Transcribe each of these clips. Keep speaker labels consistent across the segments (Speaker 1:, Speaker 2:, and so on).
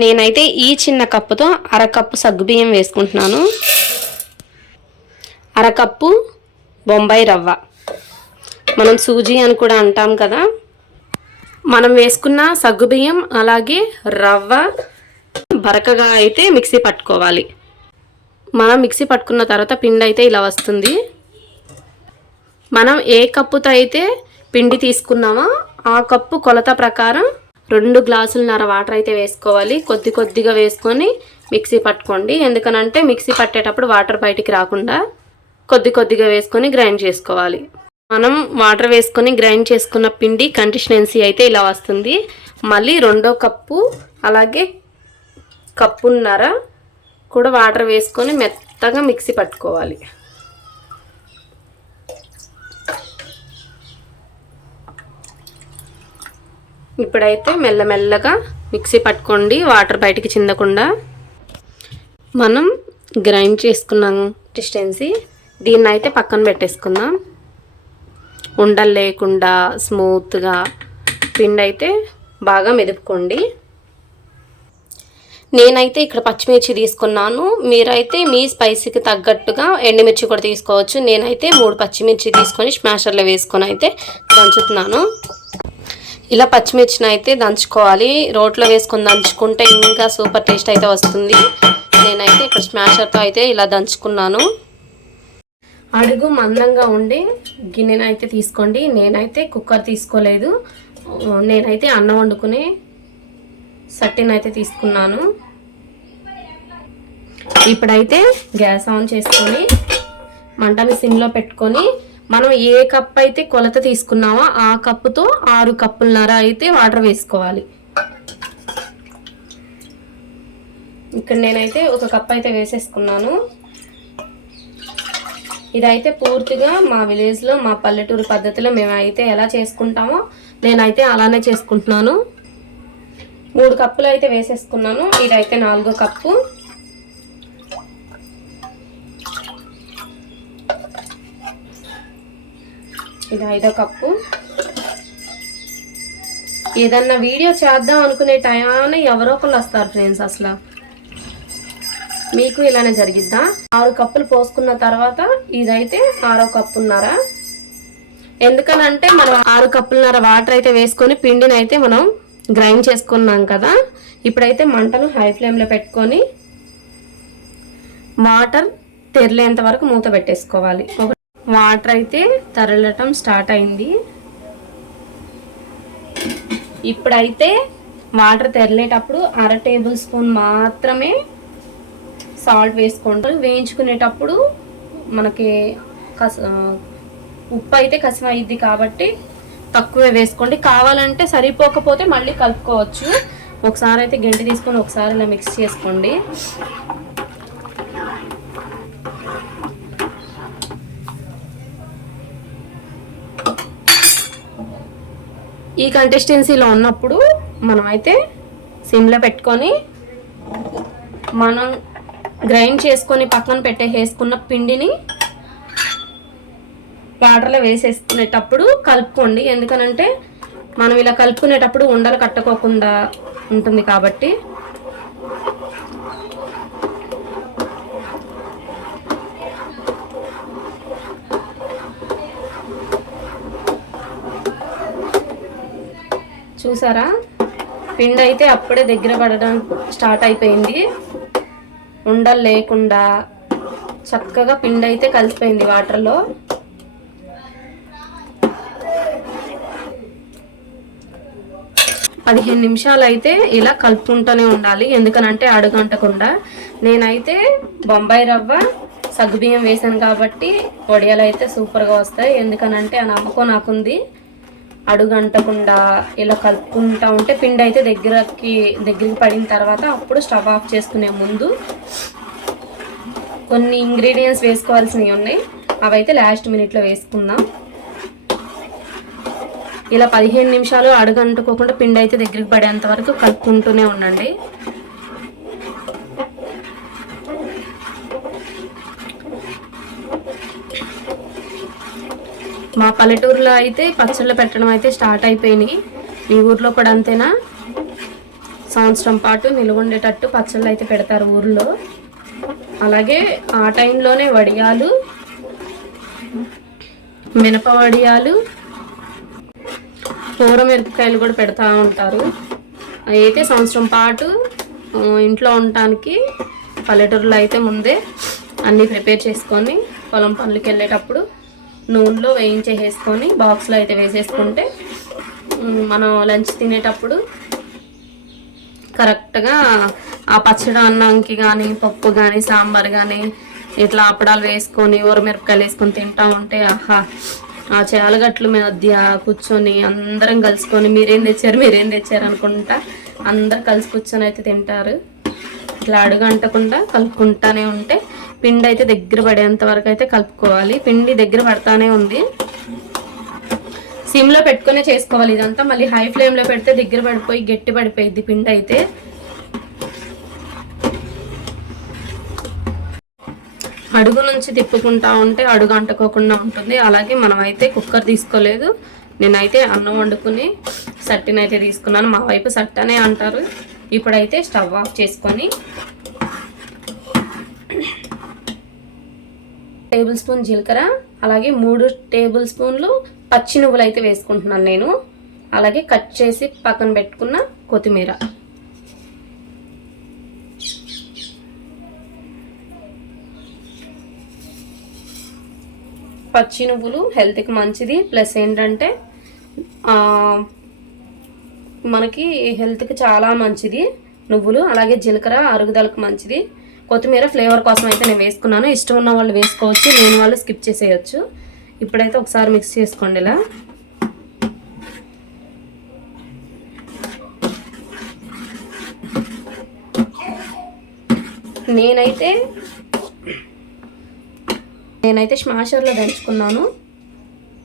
Speaker 1: నేనైతే ఈ చిన్న కప్పుతో అరకప్పు సగ్గుబియ్యం వేసుకుంటున్నాను. అరకప్పు బొంబాయి రవ్వ. మనం సూజీ అని కూడా అంటాం కదా. మనం వేసుకున్న సగ్గుబియ్యం అలాగే రవ్వ బరకగా అయితే మిక్సీ పట్టుకోవాలి. మనం మిక్సీ పట్టుకున్న తర్వాత పిండి అయితే ఇలా వస్తుంది. మనం ఏ కప్పుతో అయితే పిండి తీసుకున్నామో ఆ కప్పు కొలత ప్రకారం రెండు గ్లాసులన్నర వాటర్ అయితే వేసుకోవాలి. కొద్ది కొద్దిగా వేసుకొని మిక్సీ పట్టుకోండి. ఎందుకనంటే మిక్సీ పట్టేటప్పుడు వాటర్ బయటికి రాకుండా కొద్ది కొద్దిగా వేసుకొని గ్రైండ్ చేసుకోవాలి. మనం వాటర్ వేసుకొని గ్రైండ్ చేసుకున్న పిండి కంసిస్టెన్సీ అయితే ఇలా వస్తుంది. మళ్ళీ రెండో కప్పు అలాగే కప్పున్నర కూడా వాటర్ వేసుకొని మెత్తగా మిక్సీ పట్టుకోవాలి. ఇప్పుడైతే మెల్లమెల్లగా మిక్సీ పట్టుకోండి వాటర్ బయటికి చిందకుండా. మనం గ్రైండ్ చేసుకున్నాం డిస్టెన్సీ దీన్ని అయితే పక్కన పెట్టేసుకుందాం. ఉండలు లేకుండా స్మూత్గా పిండి అయితే బాగా మెదుపుకోండి. నేనైతే ఇక్కడ పచ్చిమిర్చి తీసుకున్నాను. మీరైతే మీ స్పైసీకి తగ్గట్టుగా ఎండుమిర్చి కూడా తీసుకోవచ్చు. నేనైతే మూడు పచ్చిమిర్చి తీసుకొని స్మాషర్లో వేసుకొని అయితే దంచుతున్నాను. ఇలా పచ్చిమిర్చిని అయితే దంచుకోవాలి. రోట్లో వేసుకొని దంచుకుంటే ఇంకా సూపర్ టేస్ట్ అయితే వస్తుంది. నేనైతే ఇక్కడ స్మాషర్తో అయితే ఇలా దంచుకున్నాను. అడుగు మందంగా ఉండి గిన్నెను అయితే తీసుకోండి. నేనైతే కుక్కర్ తీసుకోలేదు. నేనైతే అన్నం వండుకునే సట్టినైతే అయితే తీసుకున్నాను. ఇప్పుడైతే గ్యాస్ ఆన్ చేసుకొని మంటని సిమ్లో పెట్టుకొని మనం ఏ కప్ అయితే కొలత తీసుకున్నామో ఆ కప్పుతో ఆరు కప్పులన్నర అయితే వాటర్ వేసుకోవాలి. ఇక్కడ నేనైతే ఒక కప్ అయితే వేసేసుకున్నాను. ఇదైతే పూర్తిగా మా విలేజ్లో మా పల్లెటూరు పద్ధతిలో మేము అయితే ఎలా చేసుకుంటామో నేనైతే అలానే చేసుకుంటున్నాను. మూడు కప్పులు అయితే వేసేసుకున్నాను. ఇదైతే నాలుగో కప్పు ఇది ఐదో కప్పు. ఏదన్నా వీడియో చేద్దాం అనుకునే టయాన్ని ఎవరో ఒకళ్ళు వస్తారు ఫ్రెండ్స్ అసలు. మీకు ఇలానే జరిగిద్దా? ఆరు కప్పులు పోసుకున్న తర్వాత ఇదైతే ఆరో కప్పున్నర. ఎందుకనంటే మనం ఆరు కప్పులున్నర వాటర్ అయితే వేసుకొని పిండిని అయితే మనం గ్రైండ్ చేసుకున్నాం కదా. ఇప్పుడైతే మంటను హై ఫ్లేమ్లో పెట్టుకొని వాటర్ తెరలేంత వరకు మూత పెట్టేసుకోవాలి. వాటర్ అయితే తరలటం స్టార్ట్ అయింది. ఇప్పుడైతే వాటర్ తెరలేటప్పుడు అర టేబుల్ స్పూన్ మాత్రమే సాల్ట్ వేసుకుంటారు వేయించుకునేటప్పుడు మనకి కస ఉప్పు అయితే కసిమ అయింది కాబట్టి తక్కువే వేసుకోండి. కావాలంటే సరిపోకపోతే మళ్ళీ కలుపుకోవచ్చు. ఒకసారి అయితే గంటి తీసుకొని ఒకసారి ఇలా మిక్స్ చేసుకోండి. ఈ కంటెస్టెన్సీలో ఉన్నప్పుడు మనమైతే సిమ్లో పెట్టుకొని మనం గ్రైండ్ చేసుకొని పక్కన పెట్టే వేసుకున్న పిండిని వాటర్లో వేసేసుకునేటప్పుడు కలుపుకోండి. ఎందుకనంటే మనం ఇలా కలుపుకునేటప్పుడు ఉండలు కట్టుకోకుండా ఉంటుంది కాబట్టి చూసారా? పిండి అయితే అప్పుడే దగ్గర పడడం స్టార్ట్ అయిపోయింది. ఉండలు లేకుండా చక్కగా పిండి అయితే కలిసిపోయింది వాటర్లో. పదిహేను నిమిషాలు అయితే ఇలా కలుపుకుంటూనే ఉండాలి. ఎందుకనంటే అడుగంటకుండా. నేనైతే బొంబాయి రవ్వ సగ్గుబియ్యం వేసాను కాబట్టి వడియాలు అయితే సూపర్గా వస్తాయి. ఎందుకనంటే ఆ నమ్మకం నాకుంది. అడుగంటకుండా ఇలా కలుపుకుంటా ఉంటే పిండి అయితే దగ్గరకి దగ్గరికి పడిన తర్వాత అప్పుడు స్టవ్ ఆఫ్ చేసుకునే ముందు కొన్ని ఇంగ్రీడియంట్స్ వేసుకోవాల్సినవి ఉన్నాయి. అవైతే లాస్ట్ మినిట్లో వేసుకుందాం. ఇలా పదిహేను నిమిషాలు అడుగంటుకోకుండా పిండి అయితే దగ్గరికి పడేంత వరకు కలుపుకుంటూనే ఉండండి. మా పల్లెటూరులో అయితే పచ్చళ్ళు పెట్టడం అయితే స్టార్ట్ అయిపోయినాయి. మీ ఊర్లో కూడా అంతేనా? సంవత్సరం పాటు నిలువ ఉండేటట్టు పచ్చళ్ళు అయితే పెడతారు ఊర్లో. అలాగే ఆ టైంలోనే వడియాలు మినప వడియాలు కూర మిరపకాయలు కూడా పెడతా ఉంటారు. అయితే సంవత్సరం పాటు ఇంట్లో ఉండటానికి పల్లెటూరులో అయితే ముందే అన్నీ ప్రిపేర్ చేసుకొని పొలం పనులకి వెళ్ళేటప్పుడు నూనెలో వేయించేసేసుకొని బాక్స్లో అయితే వేసేసుకుంటే మనం లంచ్ తినేటప్పుడు కరెక్ట్గా ఆ పచ్చడి అన్నంకి కానీ పప్పు కానీ సాంబార్ కానీ ఇట్లా అప్పడాలు వేసుకొని ఊరమిరపకాయలు వేసుకొని తింటా ఉంటే ఆహా ఆ చేలగట్ల మధ్య కూర్చొని అందరం కలుసుకొని మీరేం తెచ్చారు మీరేం తెచ్చారు అనుకుంటా అందరు కలిసి కూర్చొని అయితే తింటారు. ఇట్లా అడుగు అంటకుండా కలుపుకుంటానే ఉంటే పిండి అయితే దగ్గర పడేంత వరకు అయితే కలుపుకోవాలి. పిండి దగ్గర పడతానే ఉంది. సిమ్లో పెట్టుకునే చేసుకోవాలి ఇదంతా. మళ్ళీ హై ఫ్లేమ్లో పెడితే దగ్గర పడిపోయి గట్టి పడిపోయింది పిండి అయితే అడుగు నుంచి తిప్పుకుంటా ఉంటే అడుగు అంటుకోకుండా ఉంటుంది. అలాగే మనం అయితే కుక్కర్ తీసుకోలేదు. నేనైతే అన్నం వండుకుని సట్టినైతే తీసుకున్నాను. మా వైపు సట్టనే అంటారు. ఇప్పుడైతే స్టవ్ ఆఫ్ చేసుకొని టేబుల్ స్పూన్ జీలకర్ర అలాగే మూడు టేబుల్ స్పూన్లు పచ్చి నువ్వులు అయితే వేసుకుంటున్నాను నేను. అలాగే కట్ చేసి పక్కన పెట్టుకున్న కొత్తిమీర. పచ్చి నువ్వులు హెల్త్కి మంచిది. ప్లస్ ఏంటంటే మనకి హెల్త్కి చాలా మంచిది నువ్వులు. అలాగే జీలకర్ర అరుగుదలకు మంచిది. కొత్తిమీర ఫ్లేవర్ కోసం అయితే నేను వేసుకున్నాను. ఇష్టం ఉన్న వాళ్ళు వేసుకోవచ్చు లేని వాళ్ళు స్కిప్ చేసేయచ్చు. ఇప్పుడైతే ఒకసారి మిక్స్ చేసుకోండి ఇలా. నేనైతే నేనైతే స్మాషర్లో దంచుకున్నాను.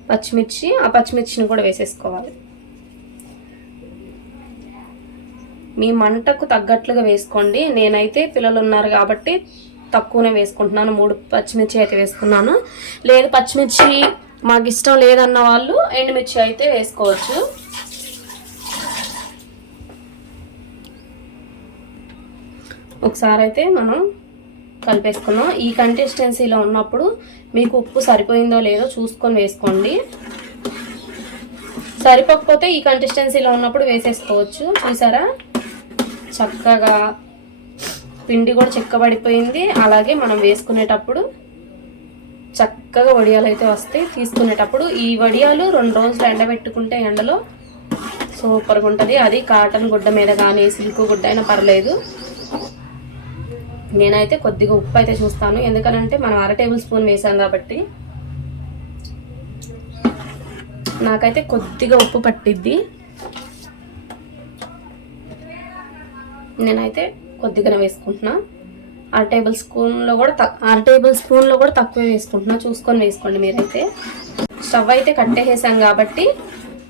Speaker 1: పచ్చిమిర్చి ఆ పచ్చిమిర్చిని కూడా వేసేసుకోవాలి. మీ మంటకు తగ్గట్లుగా వేసుకోండి. నేనైతే పిల్లలు ఉన్నారు కాబట్టి తక్కువనే వేసుకుంటున్నాను. మూడు పచ్చిమిర్చి అయితే వేసుకున్నాను. లేదు పచ్చిమిర్చి మాకు ఇష్టం లేదన్న వాళ్ళు ఎండుమిర్చి అయితే వేసుకోవచ్చు. ఒకసారి అయితే మనం కలిపేసుకున్నాం. ఈ కన్సిస్టెన్సీలో ఉన్నప్పుడు మీకు ఉప్పు సరిపోయిందో లేదో చూసుకొని వేసుకోండి. సరిపోకపోతే ఈ కన్సిస్టెన్సీలో ఉన్నప్పుడు వేసేసుకోవచ్చు. చూసారా? చక్కగా పిండి కూడా చిక్కబడిపోయింది. అలాగే మనం వేసుకునేటప్పుడు చక్కగా వడియాలు అయితే వస్తాయి. తీసుకునేటప్పుడు ఈ వడియాలు రెండు రోజులు ఎండబెట్టుకుంటే ఎండలో సూపర్గా ఉంటుంది. అది కాటన్ గుడ్డ మీద కానీ సిల్క్ గుడ్డ అయినా పర్లేదు. నేనైతే కొద్దిగా ఉప్పు అయితే చూస్తాను. ఎందుకనంటే మనం అర టేబుల్ స్పూన్ వేసాం కాబట్టి నాకైతే కొద్దిగా ఉప్పు పట్టిద్ది. నేనైతే కొద్దిగానే వేసుకుంటున్నా. అర టేబుల్ స్పూన్లో కూడా తక్- అర టేబుల్ స్పూన్లో కూడా తక్కువే వేసుకుంటున్నా. చూసుకొని వేసుకోండి మీరైతే. స్టవ్ అయితే కట్టేసాం కాబట్టి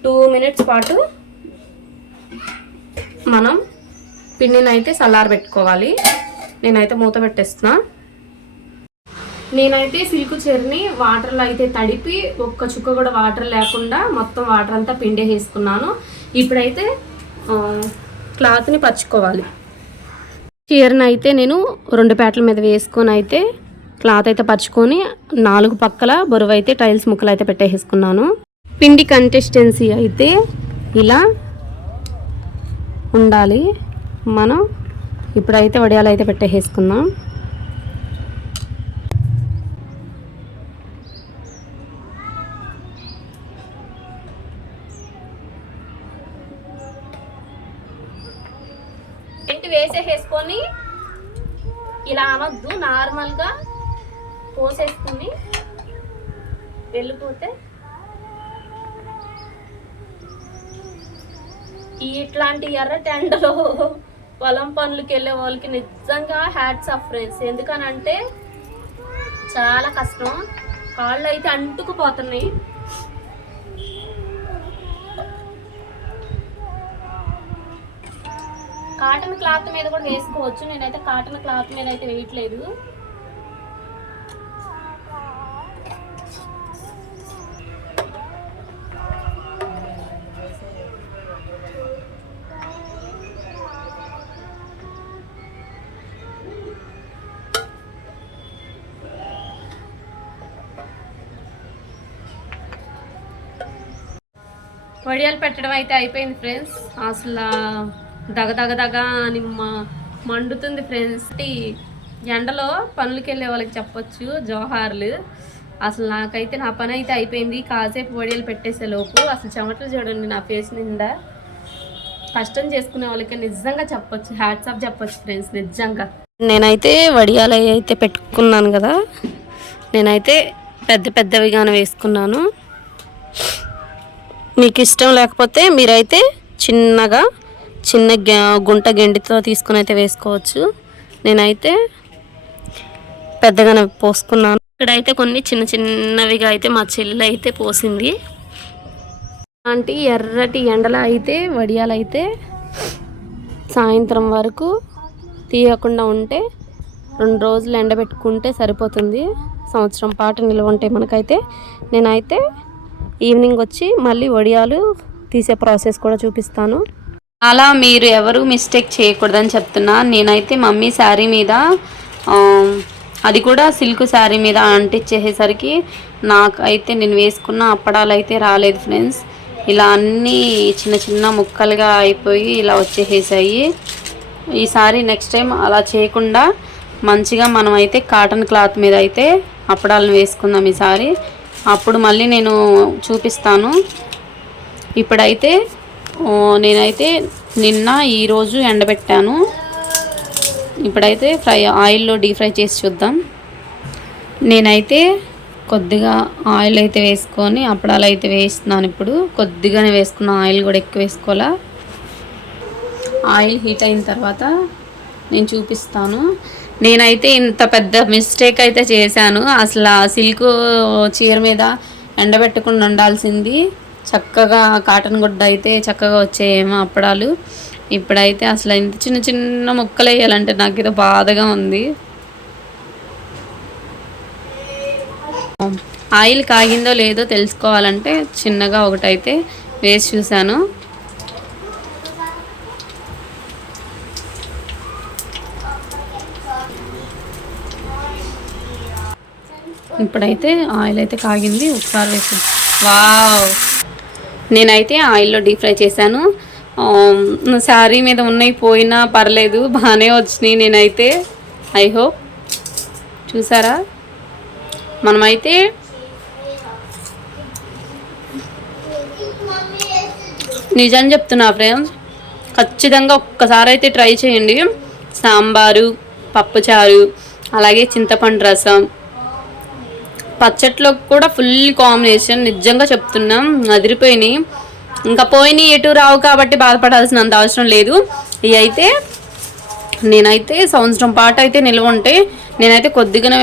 Speaker 1: టూ మినిట్స్ పాటు మనం పిండిని అయితే చల్లారబెట్టుకోవాలి నేనైతే మూత పెట్టేస్తున్నా. నేనైతే సిల్క్ చీరని వాటర్లో అయితే తడిపి ఒక్క చుక్క కూడా వాటర్ లేకుండా మొత్తం వాటర్ అంతా పిండే వేసుకున్నాను ఇప్పుడైతే క్లాత్ని పరుచుకోవాలి. చీరను అయితే నేను రెండు పేటల మీద వేసుకొని అయితే క్లాత్ అయితే పరుచుకొని నాలుగు పక్కల బరువు అయితే టైల్స్ ముక్కలు అయితే పెట్టేసుకున్నాను పిండి కన్సిస్టెన్సీ అయితే ఇలా ఉండాలి. మనం ఇప్పుడైతే వడియాలు అయితే పెట్టేసుకుందాం పనులకి వెళ్ళే వాళ్ళకి నిజంగా హ్యాట్స్ ఆఫ్ ఫ్రెండ్స్ ఎందుకనంటే చాలా కష్టం. కాళ్ళు అయితే అంటుకుపోతున్నాయి. కాటన్ క్లాత్ మీద కూడా వేసుకోవచ్చు. నేనైతే కాటన్ క్లాత్ మీద అయితే వేయట్లేదు. వడియాలు పెట్టడం అయితే అయిపోయింది ఫ్రెండ్స్. అసలు దగ దగ దగ అని మండుతుంది ఫ్రెండ్స్. ఈ ఎండలో పనులకి వెళ్ళే వాళ్ళకి చెప్పొచ్చు జోహార్లు. అసలు నాకైతే నా పని అయితే అయిపోయింది. కాసేపు వడియాలు పెట్టేసే లోపు అసలు చెమటలు చూడండి నా ఫేస్ నిండా. కష్టం చేసుకునే వాళ్ళకి నిజంగా చెప్పొచ్చు హ్యాట్స్ ఆఫ్ చెప్పొచ్చు ఫ్రెండ్స్ నిజంగా. నేనైతే వడియాలు అయితే పెట్టుకున్నాను కదా. నేనైతే పెద్ద పెద్దవిగానే వేసుకున్నాను. మీకు ఇష్టం లేకపోతే మీరైతే చిన్నగా చిన్న గ- గుంట గెండితో తీసుకుని అయితే వేసుకోవచ్చు. నేనైతే పెద్దగానే పోసుకున్నాను. ఇక్కడైతే కొన్ని చిన్న చిన్నవిగా అయితే మా చెల్లి అయితే పోసింది. అలాంటి ఎర్రటి ఎండలో అయితే వడియాలైతే సాయంత్రం వరకు తీయకుండా ఉంటే రెండు రోజులు ఎండబెట్టుకుంటే సరిపోతుంది. సంవత్సరం పాటు నిల్వ ఉంటాయి మనకైతే. నేనైతే ఈవినింగ్ వచ్చి మళ్ళీ వడియాలు తీసే ప్రాసెస్ కూడా చూపిస్తాను. అలా మీరు ఎవరు మిస్టేక్ చేయకూడదని చెప్తున్నా. నేనైతే మమ్మీ శారీ మీద అది కూడా సిల్క్ శారీ మీద అంటించేసేసరికి నాకైతే నేను వేసుకున్న అప్పడాలు అయితే రాలేదు ఫ్రెండ్స్. ఇలా అన్నీ చిన్న చిన్న ముక్కలుగా అయిపోయి ఇలా వచ్చేసేసాయి. ఈసారి నెక్స్ట్ టైం అలా చేయకుండా మంచిగా మనం అయితే కాటన్ క్లాత్ మీద అయితే అప్పడాలను వేసుకుందాం ఈసారి అప్పుడు మళ్ళీ నేను చూపిస్తాను. ఇప్పుడైతే నేనైతే నిన్న ఈరోజు ఎండబెట్టాను. ఇప్పుడైతే ఫ్రై ఆయిల్లో డీప్ ఫ్రై చేసి చూద్దాం. నేనైతే కొద్దిగా ఆయిల్ అయితే వేసుకొని అప్పడాలు అయితే వేస్తున్నాను ఇప్పుడు. కొద్దిగానే వేసుకున్న ఆయిల్ కూడా ఎక్కువ వేసుకోవాలా. ఆయిల్ హీట్ అయిన తర్వాత నేను చూపిస్తాను. నేనైతే ఇంత పెద్ద మిస్టేక్ అయితే చేశాను. అసలు ఆ సిల్క్ చీర మీద ఎండబెట్టకుండా ఉండాల్సింది. చక్కగా కాటన్ గుడ్డ అయితే చక్కగా వచ్చాయేమో అప్పడాలు. ఇప్పుడైతే అసలు ఇంత చిన్న చిన్న ముక్కలు వేయాలంటే నాకు ఏదో బాధగా ఉంది. ఆయిల్ కాగిందో లేదో తెలుసుకోవాలంటే చిన్నగా ఒకటైతే వేసి చూశాను. ఇప్పుడైతే ఆయిల్ అయితే కాగింది ఒకసారి వేసి వావ్! నేనైతే ఆయిల్లో డీప్ ఫ్రై చేశాను. శారీ మీద ఉన్నాయి పోయినా పర్లేదు బాగానే వచ్చినాయి నేనైతే. I hope. చూసారా? మనమైతే నిజం చెప్తున్నా ఫ్రెండ్స్ ఖచ్చితంగా ఒక్కసారి అయితే ట్రై చేయండి. సాంబారు పప్పుచారు అలాగే చింతపండు రసం పచ్చట్లో కూడా ఫుల్ కాంబినేషన్. నిజంగా చెప్తున్నాం. అదిరిపోయినాయి. ఇంకా పోయినాయి ఎటు రావు కాబట్టి బాధపడాల్సినంత అవసరం లేదు. ఇవి అయితే నేనైతే సంవత్సరం పాటు అయితే నిల్వ ఉంటే నేనైతే కొద్దిగానే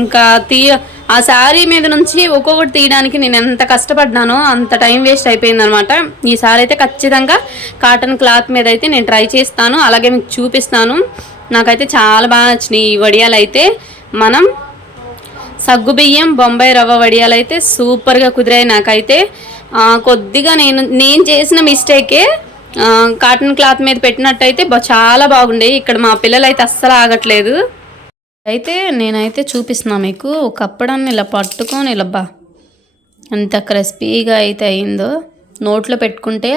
Speaker 1: ఇంకా తీయ ఆ శారీ మీద నుంచి ఒక్కొక్కటి తీయడానికి నేను ఎంత కష్టపడ్డానో అంత టైం వేస్ట్ అయిపోయింది అనమాట ఈసారి అయితే ఖచ్చితంగా కాటన్ క్లాత్ మీద అయితే నేను ట్రై చేస్తాను. అలాగే మీకు చూపిస్తాను. నాకైతే చాలా బాగా నచ్చినాయి ఈ వడియాలు అయితే మనం సగ్గుబియ్యం బొంబాయి రవ్వ వడియాలు అయితే సూపర్గా కుదిరాయి నాకైతే. కొద్దిగా నేను నేను చేసిన మిస్టేకే కాటన్ క్లాత్ మీద పెట్టినట్టయితే చాలా బాగుండే ఇక్కడ మా పిల్లలు అయితే అస్సలు ఆగట్లేదు. అయితే నేనైతే చూపిస్తున్నా మీకు ఒక అప్పడాన్ని ఇలా పట్టుకొని ఇలా బా ఎంత క్రిస్పీగా అయితే అయిందో. నోట్లో పెట్టుకుంటే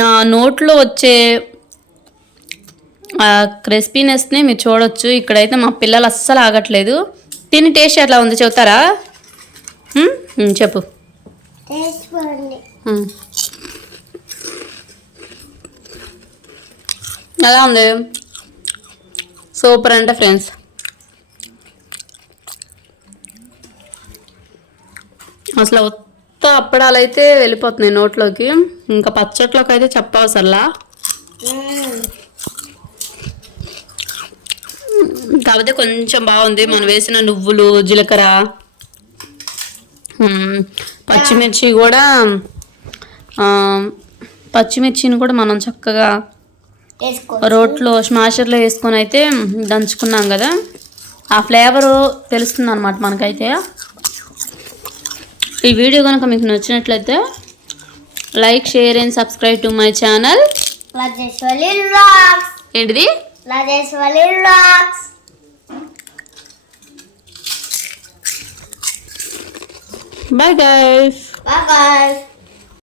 Speaker 1: నా నోట్లో వచ్చే క్రిస్పీనెస్ని మీరు చూడొచ్చు. ఇక్కడైతే మా పిల్లలు అస్సలు ఆగట్లేదు. తిని టేస్ట్ ఎట్లా ఉంది చెబుతారా? చెప్పు. ఎలా ఉంది? సూపర్ అంటే ఫ్రెండ్స్. అసలు ఉత్త అప్పడాలు అయితే వెళ్ళిపోతున్నాయి నోట్లోకి. ఇంకా పచ్చట్లోకి అయితే చెప్పవసరలా. కాకపోతే కొంచెం బాగుంది. మనం వేసిన నువ్వులు జీలకర్ర పచ్చిమిర్చి కూడా పచ్చిమిర్చిని కూడా మనం చక్కగా రోట్లో స్మాషర్లో వేసుకొని అయితే దంచుకున్నాం కదా. ఆ ఫ్లేవరు తెలుస్తుంది అనమాట మనకైతే. ఈ వీడియో కనుక మీకు నచ్చినట్లయితే like share and subscribe to my channel. ఏంటిది?
Speaker 2: Bye
Speaker 1: guys. Bye
Speaker 2: guys.